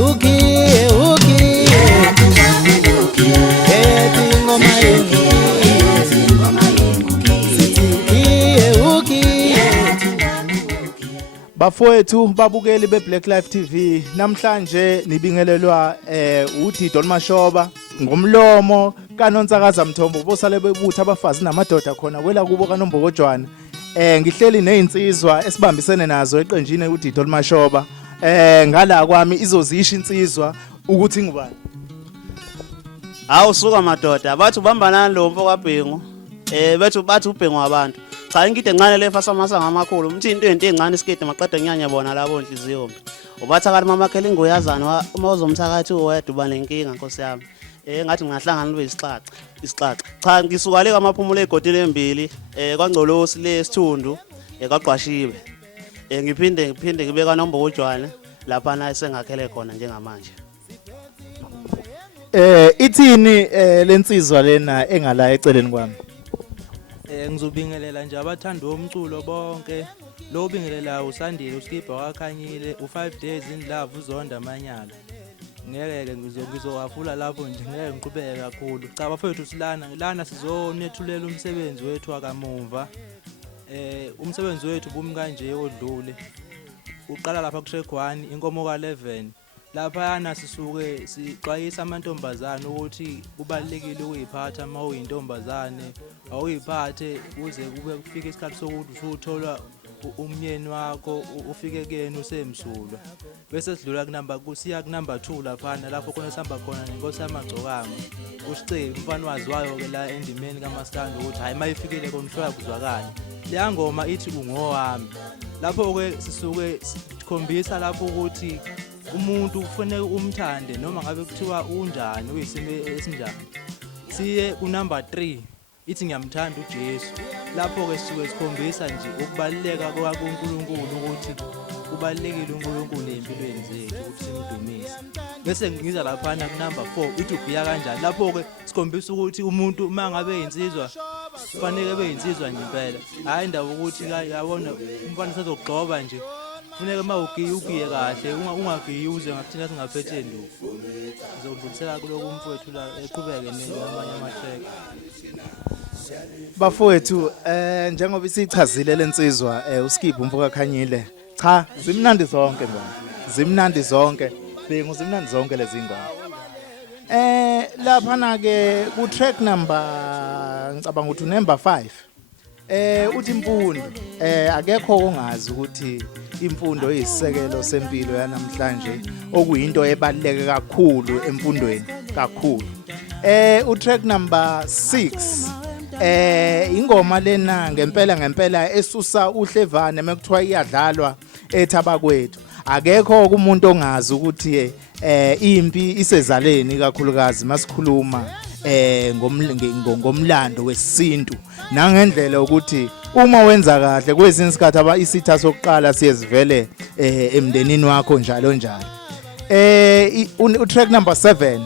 Ukhiye ethi ingoma bafowethu babukeli beBlack Life TV namhlanje nibingelelwa UDIDI OLUMASHOBA ngomlomo kaNonsakaza Mthombo bosale bebutha abafazi namadoda khona kwela kubo kaNombokojwana ngihleli nezinsizwa esibambisene nazo eqenjini UDIDI OLUMASHOBA ngala kwami izozisha insizwa ukuthi ngubani awusuka madoda bathi ubambana nalomfo kwaBhengu bathi uBhengu wabantu cha ingide encane lefa samasa ngamakhulu umthi into encane isikede maqeda nyanya bona labo nhliziyo ubatha kanti mama khele ngoyazana uma uzomthakathi uwedwa uba nenkinga Nkosi yami ngathi ngingahlangana nibe isixaxa cha ngisuka le kamaphumulo egodini embili kwaNgcolosi lesithundu kwaQwashiwe ngiphinde ngibeka Nombokojwana lapha na sengakhele khona njengamanje ithini lensizwa lena engala eceleni kwami ngizobingelela nje abathanda umculo bonke lo bingelela uSandile uSkipha wakhanyile u5 days in love uzonda amanyala ngeke ngizowafula lapho nje ngeke ngiqhubeke kakhulu cha bafethu silana sizonethulela umsebenzi wethu akamuva umsebenzi wethu bumi kanje odlule uqala lapha kuShegwani inkomo ka11 lapha yana sisuke sixwayisa amantombazane ukuthi kubalekile ukuyiphatha uma uyintombazane awuyiphathe kuze kube kufika isikhathi sokuthi usuthola umyeni wakho ufike kuyena usemsulwa bese sidlula kusiya kunumber 2 lapho khona sihamba khona nenkosi yamagcokama uSiceli umfana waziwayo ke la endimeni kaMaskandi ukuthi hayi mayifikile khona ushaya kuzwakala leya ngoma ithi ungowami lapho ke sisuke sikhombisa lapho ukuthi umuntu kufanele umthande noma ngabe kuthiwa unjani uyisimo esinjani siye kunumber 3 ithi ngiyamthanda uJesu lapho ke sisuke sikhombisa nje ukubaleka kwaNkulunkulu ukuthi kubalekile uNkulunkulu empilweni zethu ukuthi simdumise bese ngiza lapha kunumber 4 ithi ubhiya kanjani lapho ke sikhombisa ukuthi umuntu mangabe insizwa kufanele beyinsizwa nje impela hayi ndawo ukuthi yabona umfana sezogxoba nje funeka mawugiye kahle ungagiyi uze ngakuthina singaphethe nduku ngizodlulisela kuloko umfowethu la eqhubeke namanye amatrack bafowethu njengoba isichazile lensizwa uSkipha umfo kakhanyile cha zimnandi zonke ngoma zimnandi zonke Bhengu zimnandi zonke lezi ngoma lapha na ke ku track number ngicabanga ukuthi number 5 uthi imfundo akekho ongazi ukuthi imfundo iyisisekelo sempilo yanamhlanje okuyinto ebaluleke kakhulu emfundweni kakhulu utrack number 6 ingoma lena ngempela esusa uhlevane mekuthiwa iyadlalwa ethaba kwethu akekho umuntu ongazi ukuthi impi isezaleni kakhulukazi masikhuluma ngomlando wesintu nangendlela ukuthi uma wenza kahle kwezinye isikhathi isitha sokuqala siyezivele emndenini wakho njalo utrack number 7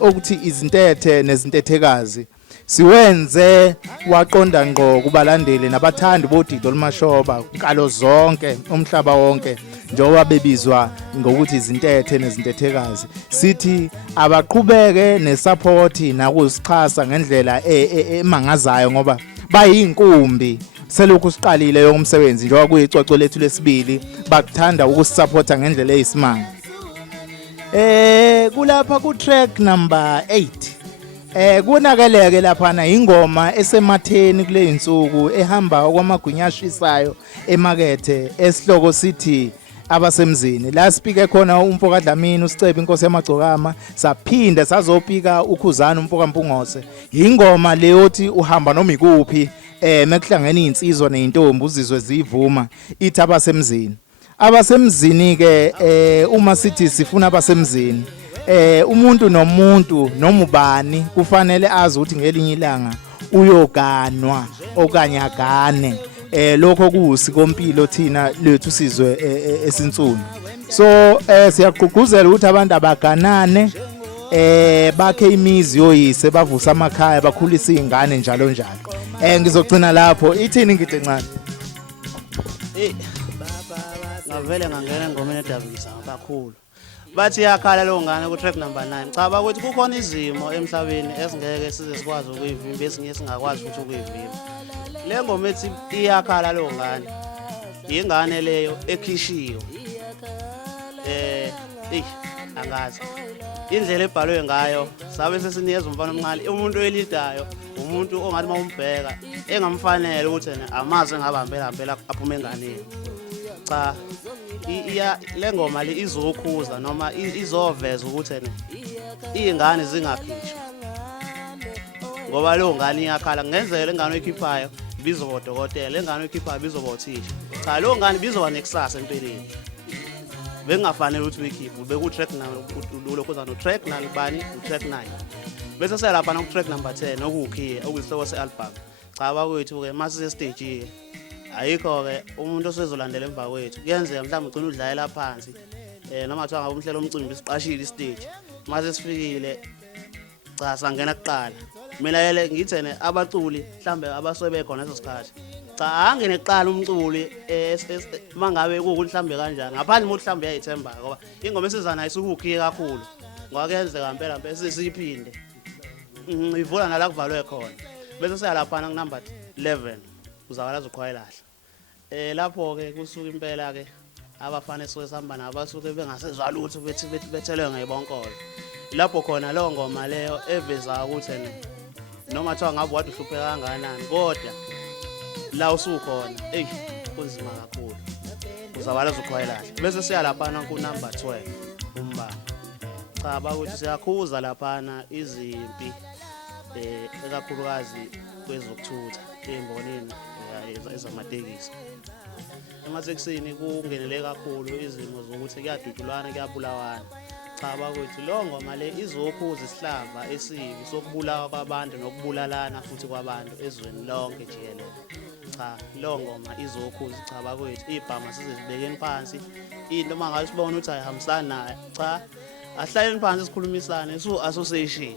okuthi izintethe nezintethekazi siwenze waqonda ngqo kubalandeli nabathandi boDIDI OLUMASHOBA kalo zonke umhlaba wonke njengoba bebizwa ngokuthi izintethe nezintethekazi sithi abaqhubeke nesupport nakusichasa ngendlela emangazayo ngoba bayinkumbi selokhu siqalile yomsebenzi njengoba kuyicocwe lethu lesibili bakuthanda ukusupporta ngendlela eyisimanga kulapha ku track number 8 kunakeleke lapha na ingoma esematheni kule insuku ehamba kwamagunyashisayo emakethe esihloko sithi abasemzini la speaker khona umfo kaDlamini uSicebe inkosi yamagcokama saphinda sazopika uKhuzana umfo kaMpungose ingoma leyothi uhamba noma ikuphi mekuhlangene insizwa nezintombi uzizwe zivuma ithi abasemzini ke uma sithi sifuna abasemzini umuntu nomuntu noma ubani kufanele azi ukuthi ngelinye ilanga uyoganwa okanye agane lokho kusikompilo thina lethu sizwe esinsundu so siyaqhugquzela ukuthi abantu abaganane bakhe imizi yoyise bavusa amakhaya bakhulisa izingane njalo ngizogcina lapho ithini ngide encane ngavele ngangena engomeni edabukisa kakhulu bathi yakhala leyo ngane ku track number 9 cha bakuthi kukhona izimo emhlabeni esingeke size sikwazi ukuyivimba esinye singakwazi futhi ukuyivimba le ngoma ethi iyakhala leyo ngane ingane leyo ekhishiyo angazi indlela ebhalwe ngayo sabe sesinikeza umfana omncane umuntu oyilidayo umuntu ongathi mawumbheka engamfanele ukuthi amazi engabambela aphume enganeni cha le ngoma le izokhuza noma izoveza ukuthi izingane zingakhishwa ngoba lo ngane iyakhala ngenzele ingane oyikhiphayo bizoba udokotela ingane oyikhiphayo bizoba uthisha cha lo ngane bizoba nekusasa empeleni bengafanele ukuthi uyikhiphe beku track lokho no track nalibani track 9 bese selapha no track number 10 okukhiye okuyisihloko sealbum cha bakwethu ke mase stage ayikho ke umuntu osezolandela emva kwethu kuyenzeka mhlawumbe ugcina udlalela phansi noma kuthiwa ngabe umhlelo omcimbi siqashile istage mase sifikile cha sangena kuqala mina yele ngithene abaculi mhlambe abasobe khona lesikhathi cha angene kuqala umculi mangabe ukuthi mhlambe kanjani ngaphandle ukuthi mhlambe yayithemba ngoba ingoma esizana isukukhiye kakhulu ngoba kuyenzeka ngempela bese siyiphinde ivula nala kuvalwe khona bese siyalapha ku number 11 uzawala zokhwayelahla lapho ke kusuka impela ke abafana esuke sihamba nabo basuke bengasezwa lutho bethi bethelwe ngebonkolo lapho khona lo ngoma leyo eveza ukuthi noma kuthiwa ngabe wadi uhluphe kangakanani kodwa la usukhona kunzima kakhulu uzawala zokhwayelahla bese siyalapha ku number 12 umbala cha bakuthi siyakhuza laphana izimpi ekakhulukazi kwezokuthutha embonini ezamatekisi ematekisini kungenele kakhulu izimo zokuthi kuyadudulwana kuyabulawana cha bakwethu lo ngoma le izokhuza isihlava esibi sokubulawa kwabantu nokubulalana futhi kwabantu ezweni lonke jikelele cha lo ngoma izokhuza cha bakwethu ibhama sizibekeni phansi into mangabe sibona ukuthi ayihambisani naye cha ahlaleni phansi sikhulumisane association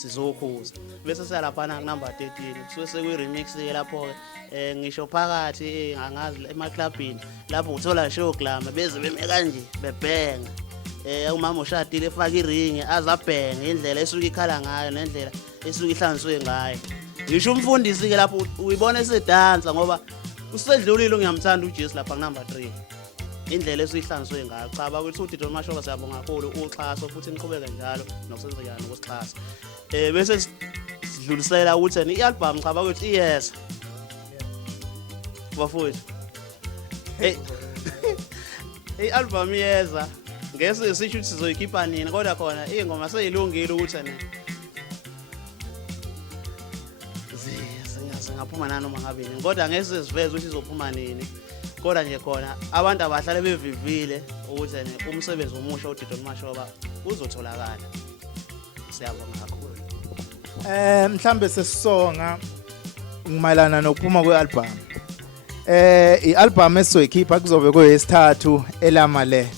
sizokhuza bese siyalaphana number 13 kusuke sekuyi remix ke lapho ngisho phakathi angazi emaclubini lapho uthola show glama beze beme kanje bebhenga umama ushadile efaka iringi azabhenga indlela esuka ikhala ngayo nendlela esuka ihlanzwe ngayo ngisho umfundisi ke lapho uyibona esedansa ngoba usedlulile ngiyamthanda uJesu lapha number 3 indlela esihlanzwe ngayo cha bakuthi uDido Olumashova siyabonga kakhulu uxhaso futhi niqhubeke njalo nokusenzekana nokusixhasa bese sidlulisela ukuthi ialbum cha bakuthi yes bafowethu ialbum yeza ngese sisho ukuthi sizoyikhipha nini kodwa khona ingoma seyilungile ukuthi singaphuma nanoma ngabe nini kodwa ngese siveze ukuthi izophuma nini kodwa nje khona abantu abahlale bevivile ukuthi umsebenzi omusha uDido Olumashova uzotholakala siyabonga kakhulu mhlambe sesisonga ngimayelana nokuphuma kwealbum ialbum esizoyikhipha kuzobe kuyesithathu elamale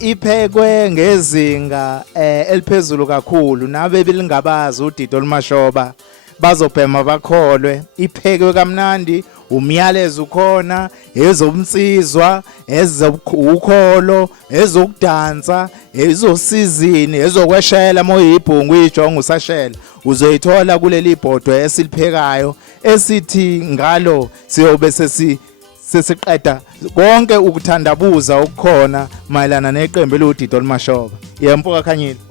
iphekwe ngezinga eliphezulu kakhulu nabe belingabazi uDido Olumashova bazobhema bakholwe iphekwe kamnandi umyalezo ukhona ezomsizwa ezobukholo ezokudansa ezosizini ezokweshela moyibhungu ijonga usashela uzoyithola kuleli bhodwe esiliphekayo esithi ngalo siyobe sesiqeda konke ukuthandabuza okukhona mayelana neqembu loDido Olumashova yempoka khanyile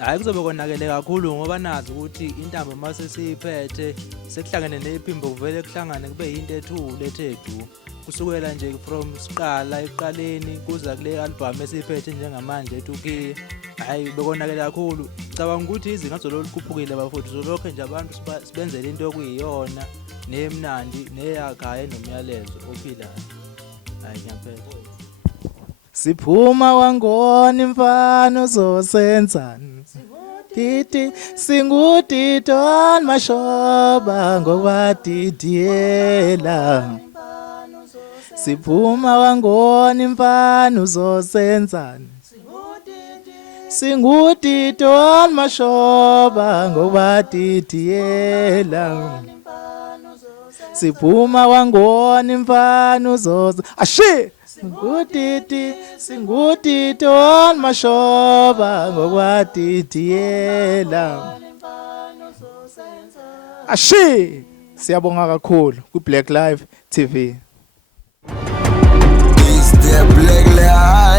hayi kuzobe konakele kakhulu ngoba nazi ukuthi intamba mase siyiphethe sekuhlangene nephimbo kuvele kuhlangane kube into ethule ethedu kusukela nje from siqala eqaleni kuza kule album esiphethe njengamanje ethi Ukhiye hayi bekonakele kakhulu cabanga ukuthi izinga zolokhuphukile bafowethu zolokho nje abantu sibenzele into okuyiyona nemnandi neyakhaya nomyalezo ophilayo hayi ngiyaphetha siphuma wangona imfana uzosenzana Titi singuDido Olumashova ngokwatidiyela siphuma wangona imfana uzosenzana singuDido Olumashova ngokwatidiyela siphuma wangona imfana uzosenzana ngudidi singudidi olmashoba ngokwadidiyela. Ashi siyabonga kakhulu ku Black Live TV. Is there black light?